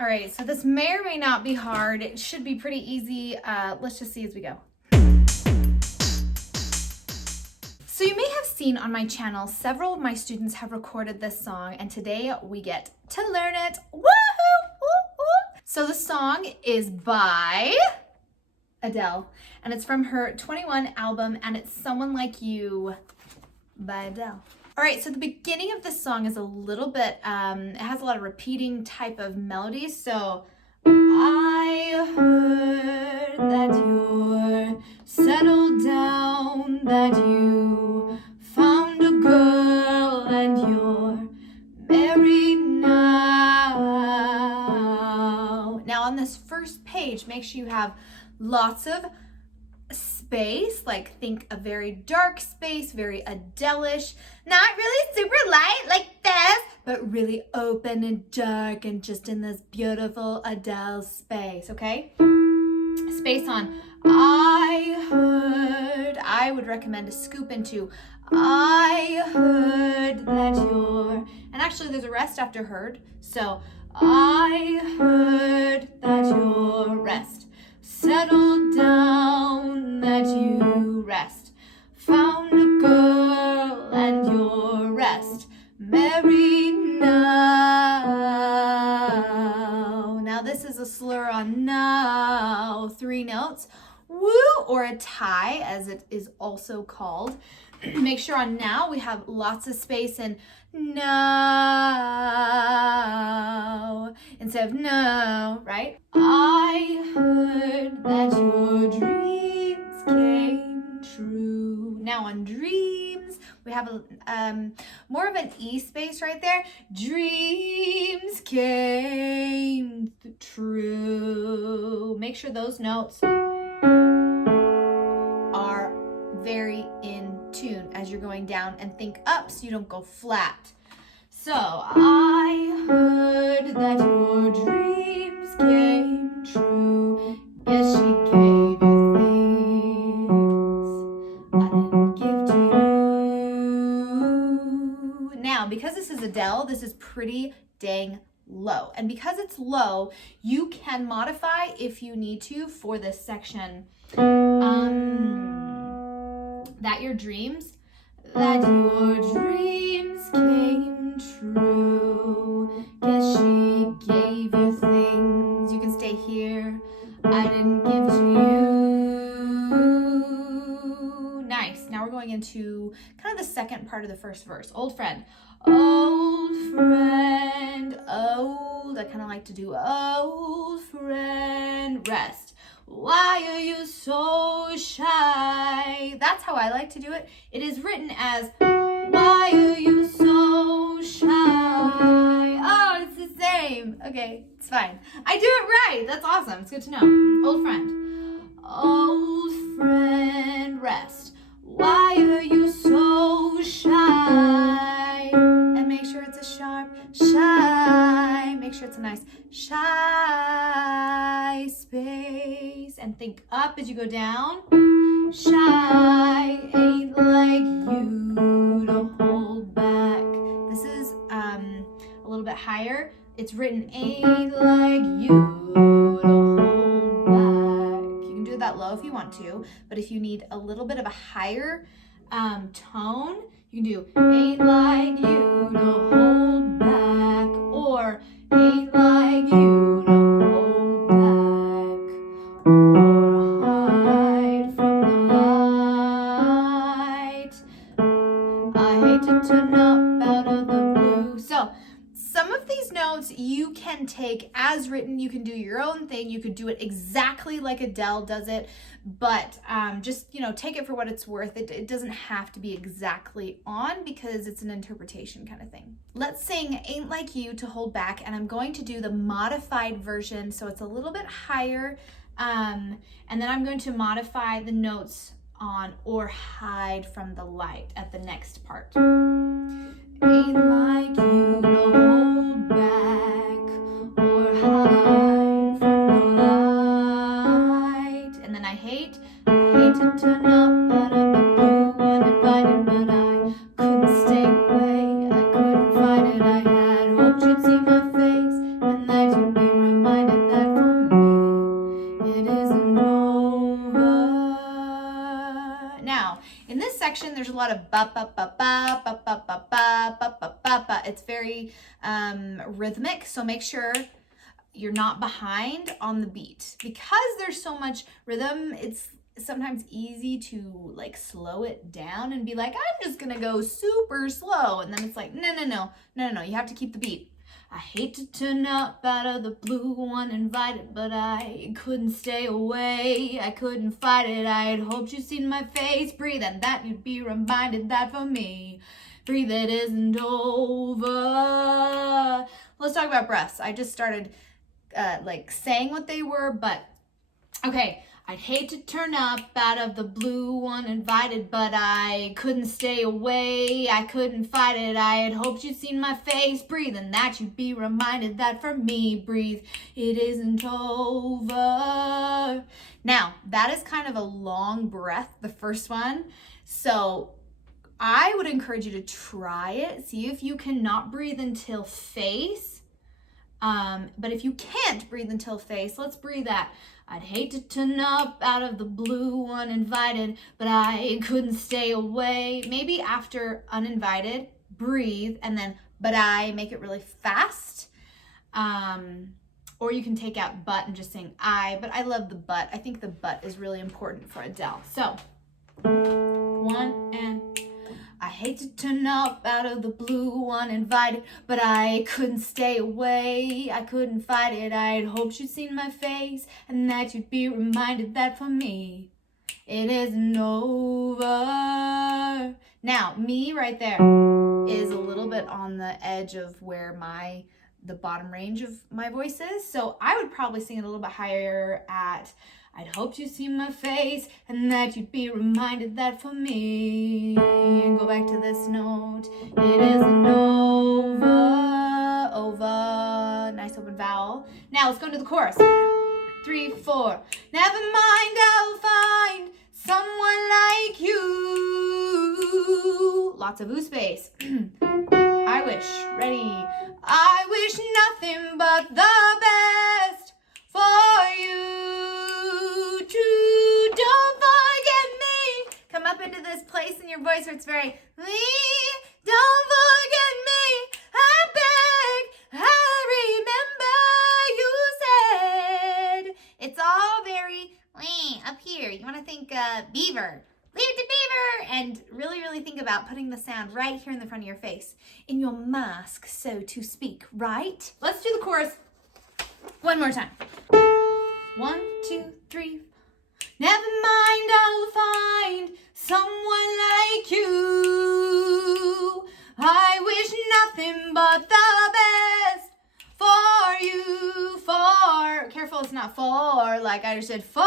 All right, so this may or may not be hard. It should be pretty easy. Let's just see as we go. So you may have seen on my channel, several of my students have recorded this song, and today we get to learn it. Woohoo! Woo-hoo! So the song is by Adele, and it's from her 21 album, and it's Someone Like You by Adele. All right, so the beginning of this song is a little bit, it has a lot of repeating type of melodies. So, I heard that you're settled down, that you found a girl and you're married now. Now on this first page, make sure you have lots of space, like think a very dark space, very Adele-ish, not really super light like this, but really open and dark and just in this beautiful Adele space, okay? Space on I heard. I would recommend to scoop into I heard that you're, and actually there's a rest after heard, so I heard that you're rest. Settle down, that you rest. Found a girl and your rest. Married now. Now this is a slur on now. 3 notes. Woo, or a tie, as it is also called. Make sure on now we have lots of space in now instead of no, right? I heard that your dreams came true. Now on dreams, we have a more of an E space right there. Dreams came true. Make sure those notes are very in tune as you're going down, and think up so you don't go flat. So I heard that your dreams came true. Yes, she gave you things I didn't give to you. Now, because this is Adele, this is pretty dang low. And because it's low, you can modify if you need to for this section. That your dreams came true. Yes, she gave you things. You can stay here. I didn't give to you. Nice. Now we're going into kind of the second part of the first verse. Old friend. Old friend, old. I kind of like to do old friend, rest. Why are you so shy? That's how I like to do it. It is written as, why are you so shy? Oh, it's the same. Okay, it's fine. I do it right. That's awesome. It's good to know. Old friend. Old friend, rest. Why are you so shy? And make sure it's a sharp shy. Make sure it's a nice shy space. And think up as you go down. Shy ain't like you to hold back. This is a little bit higher. It's written ain't like you to hold back. You can do that low if you want to, but if you need a little bit of a higher tone, you can do ain't like you to hold back, or ain't like you to hold back, or hide from the light. I hate to turn up out of the blue. So some of these notes you can take as written. You can do your own thing. You could do it exactly like Adele does it, but just, take it for what it's worth. It doesn't have to be exactly on because it's an interpretation kind of thing. Let's sing Ain't Like You to Hold Back, and I'm going to do the modified version, so it's a little bit higher, and then I'm going to modify the notes on or hide from the light at the next part. Ain't like you to hold back or hide from the light. And then I hate to turn up out of the blue uninvited, but I couldn't stay away. I couldn't fight it. I had hoped you'd see my face and that you'd be reminded. section, there's a lot of ba ba ba ba ba ba ba ba ba ba ba ba. It's very rhythmic, so make sure you're not behind on the beat. Because there's so much rhythm, it's sometimes easy to like slow it down and be like, I'm just gonna go super slow. And then it's like, no, you have to keep the beat. I hate to turn up out of the blue, uninvited, but I couldn't stay away. I couldn't fight it. I had hoped you'd seen my face. Breathe, and that you'd be reminded that for me, breathe, it isn't over. Let's talk about breaths. I just started like saying what they were, but okay. I'd hate to turn up out of the blue uninvited, but I couldn't stay away. I couldn't fight it. I had hoped you'd seen my face. Breathe, and that you'd be reminded that for me, breathe, it isn't over. Now, that is kind of a long breath, the first one. So I would encourage you to try it. See if you cannot breathe until face. But if you can't breathe until face, let's breathe that. I'd hate to turn up out of the blue uninvited, but I couldn't stay away. Maybe after uninvited, breathe, and then but I, make it really fast. Or you can take out but and just sing I, but I love the but. I think the but is really important for Adele. So, 1 and I hate to turn up out of the blue uninvited, but I couldn't stay away. I couldn't fight it. I had hoped you'd seen my face and that you'd be reminded that for me, it isn't over. Now, me right there is a little bit on the edge of where the bottom range of my voice is. So I would probably sing it a little bit higher at I'd hoped you'd see my face and that you'd be reminded that for me. And go back to this note. It isn't over, over. Nice open vowel. Now let's go into the chorus. 3, 4. Never mind, I'll find someone like you. Lots of ooh space. I wish. Ready. I wish nothing but the best for you. Don't forget me. Come up into this place in your voice where it's very me. Don't forget me. I beg. I remember you said. It's all very up here. You want to think beaver. Leave it to beaver. And really, really think about putting the sound right here in the front of your face. In your mask, so to speak, right? Let's do the chorus one more time. 1, 2, 3. Never mind, I'll find someone like you. I wish nothing but the best for you. For, careful, it's not for, like I just said, for.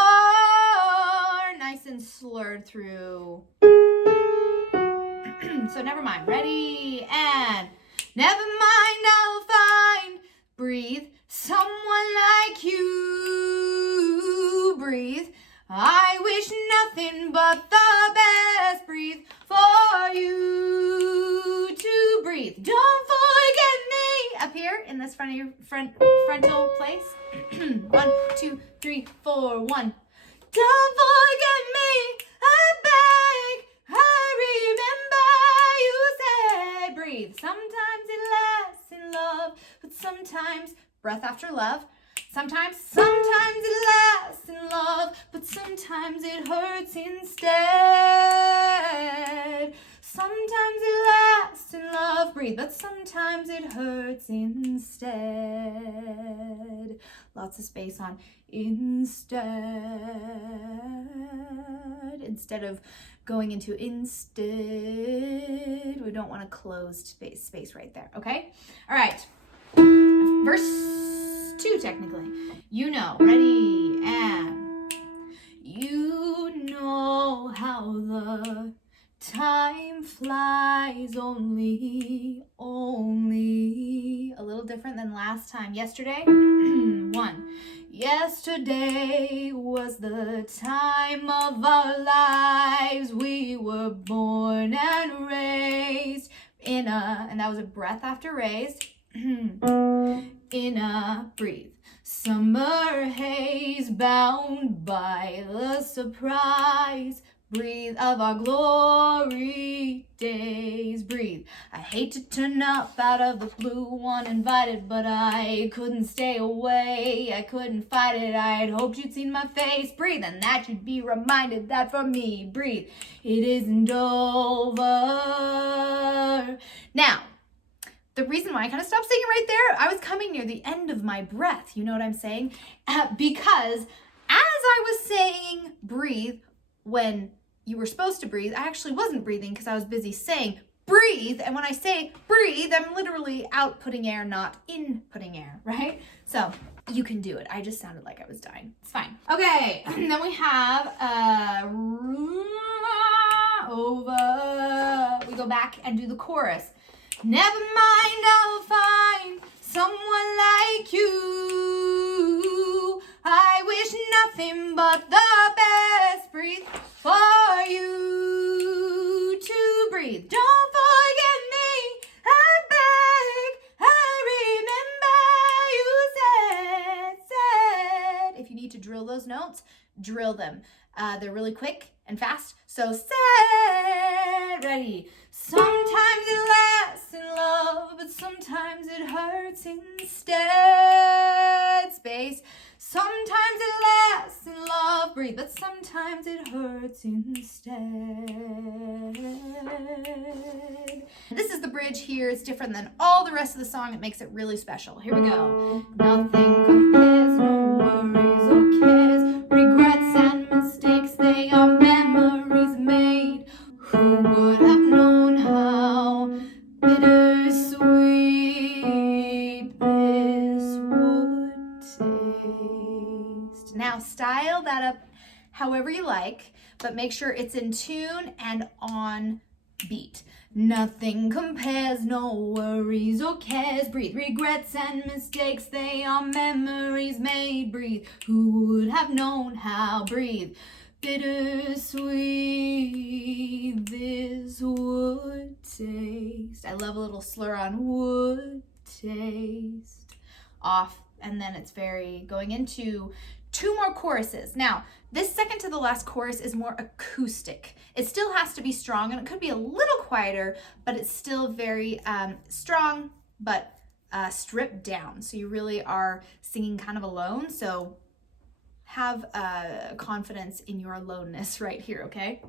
Nice and slurred through. So never mind. Ready? And never mind, I'll find, breathe, someone like you. Breathe. I wish nothing but the best, breathe, for you to breathe. Don't forget me. Up here in this front of your frontal place. 1, 2, 3, 4, 1. Don't forget me. I beg. I remember you said. Breathe. Sometimes it lasts in love, but sometimes breath after love. Sometimes it lasts in love, but sometimes it hurts instead. Sometimes it lasts in love, breathe, but sometimes it hurts instead. Lots of space on instead. Instead of going into instead, we don't want a closed space right there, okay? All right, verse 2 technically. You know, ready, and you know how the time flies, only a little different than last time. Yesterday, 1. Yesterday was the time of our lives. We were born and raised in a, and that was a breath after raised. In a breathe. Summer haze bound by the surprise. breathe, of our glory days, breathe. I hate to turn up out of the blue uninvited, but I couldn't stay away, I couldn't fight it. I had hoped you'd seen my face, breathe, and that you'd be reminded that for me, breathe, it isn't over. Now, the reason why I kind of stopped singing right there, I was coming near the end of my breath, you know what I'm saying? Because as I was saying breathe, when you were supposed to breathe, I actually wasn't breathing because I was busy saying breathe. And when I say breathe, I'm literally outputting air, not inputting air, right? So you can do it. I just sounded like I was dying. It's fine. Okay, then we have over. We go back and do the chorus. Never mind, I'll find someone like you. I wish nothing but the best. Breathe for you to breathe. Don't forget me, I beg. I remember you said. If you need to drill those notes, drill them. They're really quick and fast. So said, ready. Sometimes it lasts in love, but sometimes it hurts instead. Space. Sometimes it lasts in love, breathe, but sometimes it hurts instead. This is the bridge here. It's different than all the rest of the song. It makes it really special. Here we go. Nothing compares, no worries or cares. Regrets and mistakes, they are memories made. Who would have known how bittersweet this would taste? Now style that up however you like, but make sure it's in tune and on beat. Nothing compares, no worries or cares. Breathe. Regrets and mistakes, they are memories made. Breathe. Who would have known how? Breathe. Bittersweet this would taste. I love a little slur on would taste. Off, and then it's very going into 2 more choruses. Now, this second to the last chorus is more acoustic. It still has to be strong, and it could be a little quieter, but it's still very strong, but stripped down. So you really are singing kind of alone. So have confidence in your aloneness right here, okay?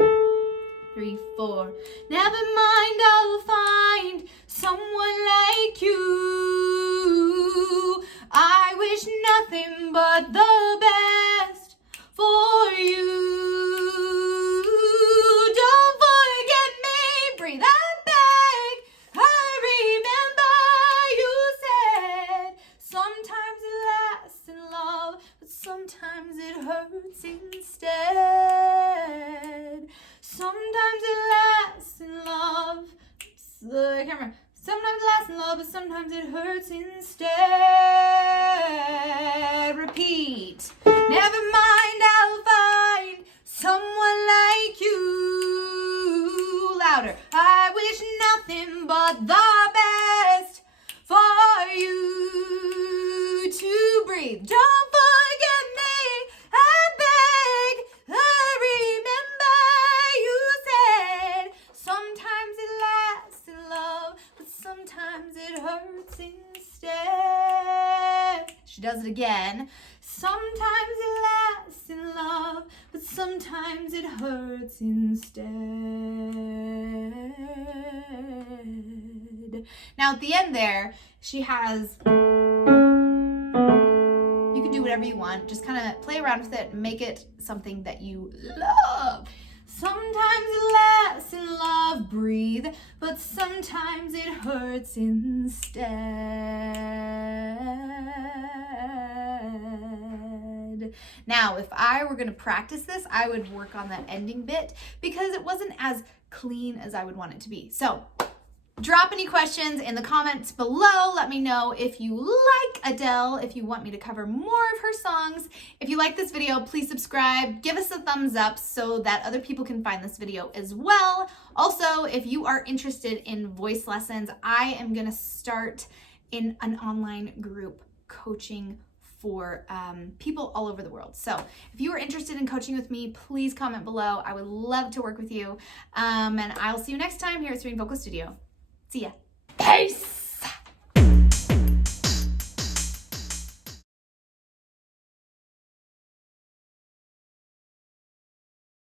3, 4. Never mind, I'll find someone like you. I wish nothing but the best for you. Don't forget me, breathe, I beg. I remember you said, sometimes it lasts in love, but sometimes it hurts instead. Sometimes it lasts in love. I can't remember. Sometimes it lasts in love, but sometimes it hurts instead. Repeat. Never mind, I'll find someone like you. Louder. I wish nothing but the best for you to breathe. Don't forget me, I beg. I remember you said, sometimes it lasts in love, but sometimes it hurts instead. She does it again. Sometimes it lasts in love, but sometimes it hurts instead. Now at the end there, she has, you can do whatever you want, just kind of play around with it and make it something that you love. Sometimes it lasts in love, breathe, but sometimes it hurts instead. Now, if I were going to practice this, I would work on that ending bit because it wasn't as clean as I would want it to be. So, drop any questions in the comments below. Let me know if you like Adele, if you want me to cover more of her songs. If you like this video, please subscribe. Give us a thumbs up so that other people can find this video as well. Also, if you are interested in voice lessons, I am going to start in an online group coaching for people all over the world. So if you are interested in coaching with me, please comment below. I would love to work with you. And I'll see you next time here at Serene Vocal Studio. See ya. Peace!